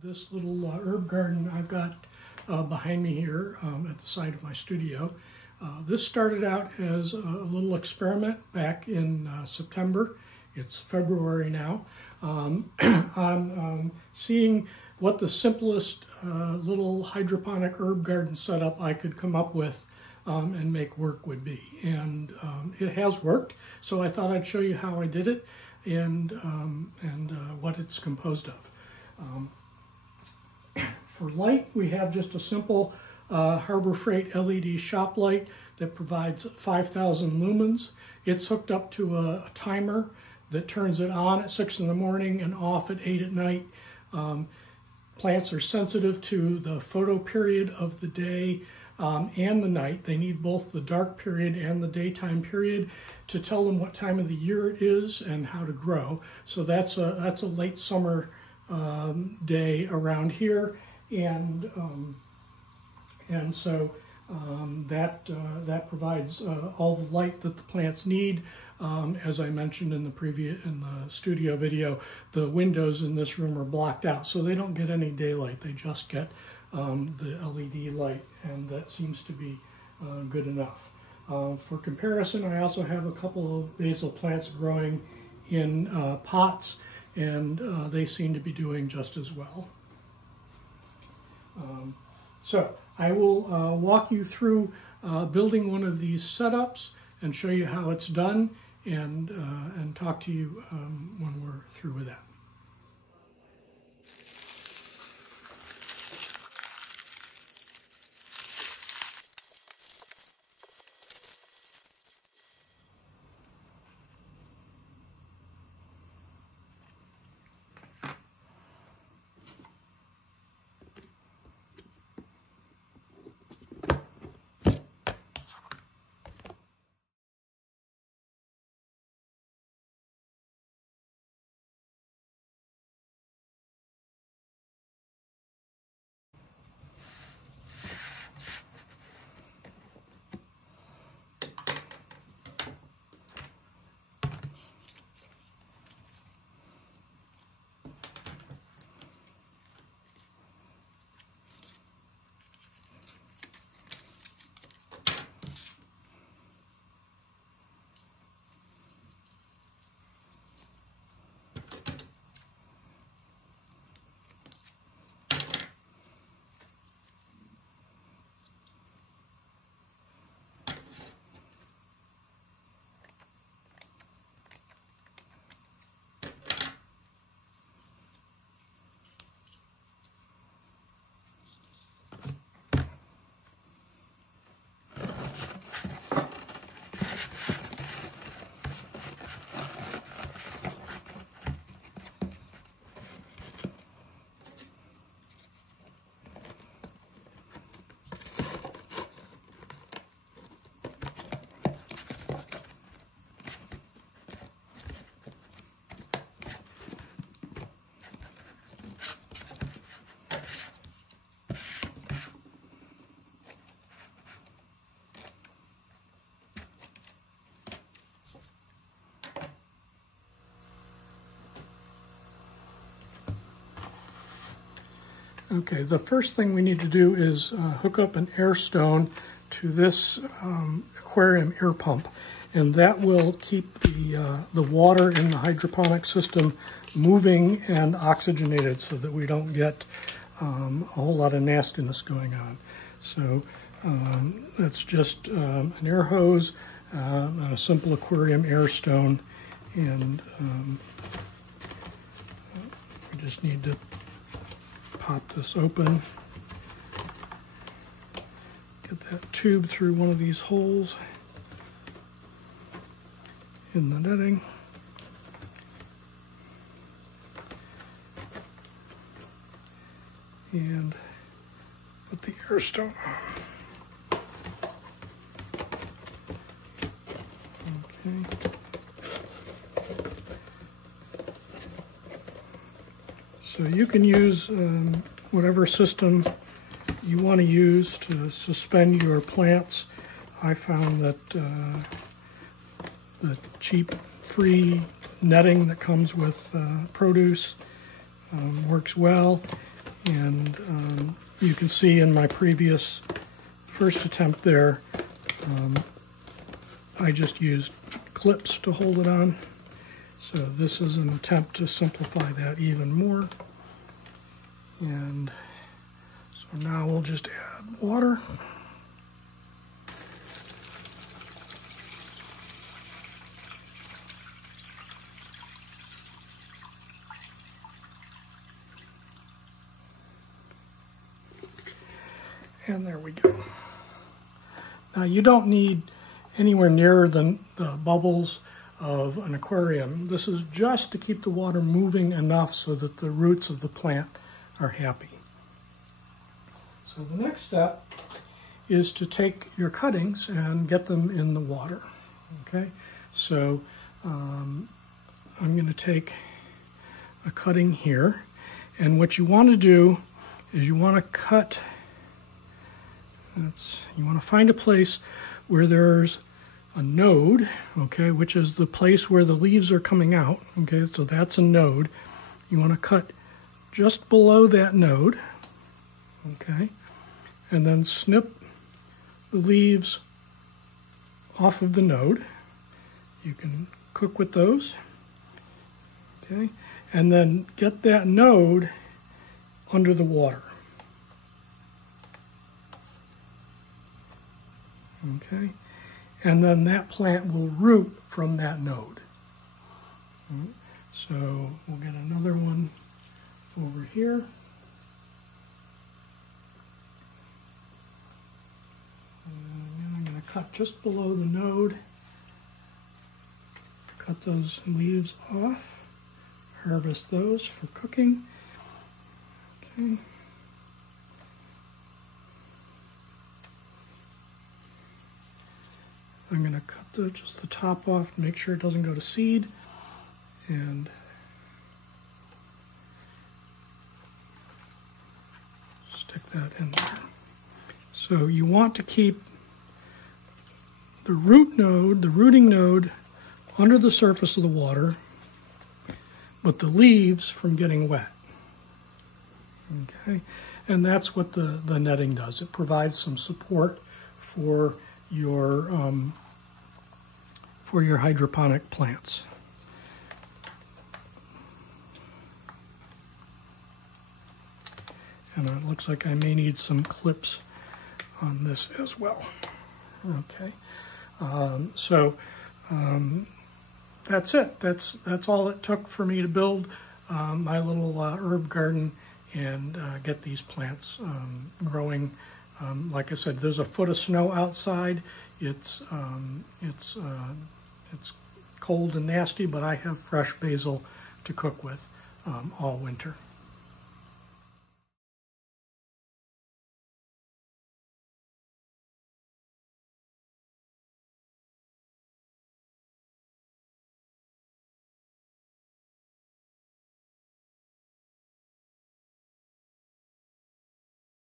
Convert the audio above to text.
This little herb garden I've got behind me here at the side of my studio. This started out as a little experiment back in September. It's February now. On seeing what the simplest little hydroponic herb garden setup I could come up with and make work would be. And it has worked, so I thought I'd show you how I did it and what it's composed of. For light, we have just a simple Harbor Freight LED shop light that provides 5,000 lumens. It's hooked up to a timer that turns it on at 6 in the morning and off at 8 at night. Plants are sensitive to the photo period of the day and the night. They need both the dark period and the daytime period to tell them what time of the year it is and how to grow. So that's a late summer day around here, and so that provides all the light that the plants need. As I mentioned in the studio video, the windows in this room are blocked out, so they don't get any daylight. They just get the LED light, and that seems to be good enough. For comparison, I also have a couple of basil plants growing in pots, and they seem to be doing just as well. So I will walk you through building one of these setups and show you how it's done, and talk to you when we're through with that. Okay, the first thing we need to do is hook up an air stone to this aquarium air pump, and that will keep the water in the hydroponic system moving and oxygenated so that we don't get a whole lot of nastiness going on. So that's just an air hose, a simple aquarium air stone, and we just need to pop this open, get that tube through one of these holes in the netting, and put the air stone on. Okay. So you can use whatever system you want to use to suspend your plants. I found that the cheap free netting that comes with produce works well. And you can see in my first attempt there, I just used clips to hold it on. So this is an attempt to simplify that even more. And so now we'll just add water. And there we go. Now you don't need anywhere near the bubbles of an aquarium. This is just to keep the water moving enough so that the roots of the plant are happy. So the next step is to take your cuttings and get them in the water. Okay, so I'm going to take a cutting here, and what you want to do is you want to cut. You want to find a place where there's a node, okay, which is the place where the leaves are coming out, okay, so that's a node. You want to cut just below that node, okay, and then snip the leaves off of the node. You can cook with those, okay, and then get that node under the water. Okay, and then that plant will root from that node. So we'll get another one over here. And I'm going to cut just below the node. Cut those leaves off. Harvest those for cooking. Okay. I'm going to cut just the top off, make sure it doesn't go to seed, and stick that in there. So you want to keep the root node, the rooting node, under the surface of the water, but the leaves from getting wet. Okay, and that's what the netting does. It provides some support for your hydroponic plants. And it looks like I may need some clips on this as well. Okay, that's it. That's all it took for me to build my little herb garden and get these plants growing. Like I said, there's a foot of snow outside. It's cold and nasty, but I have fresh basil to cook with all winter.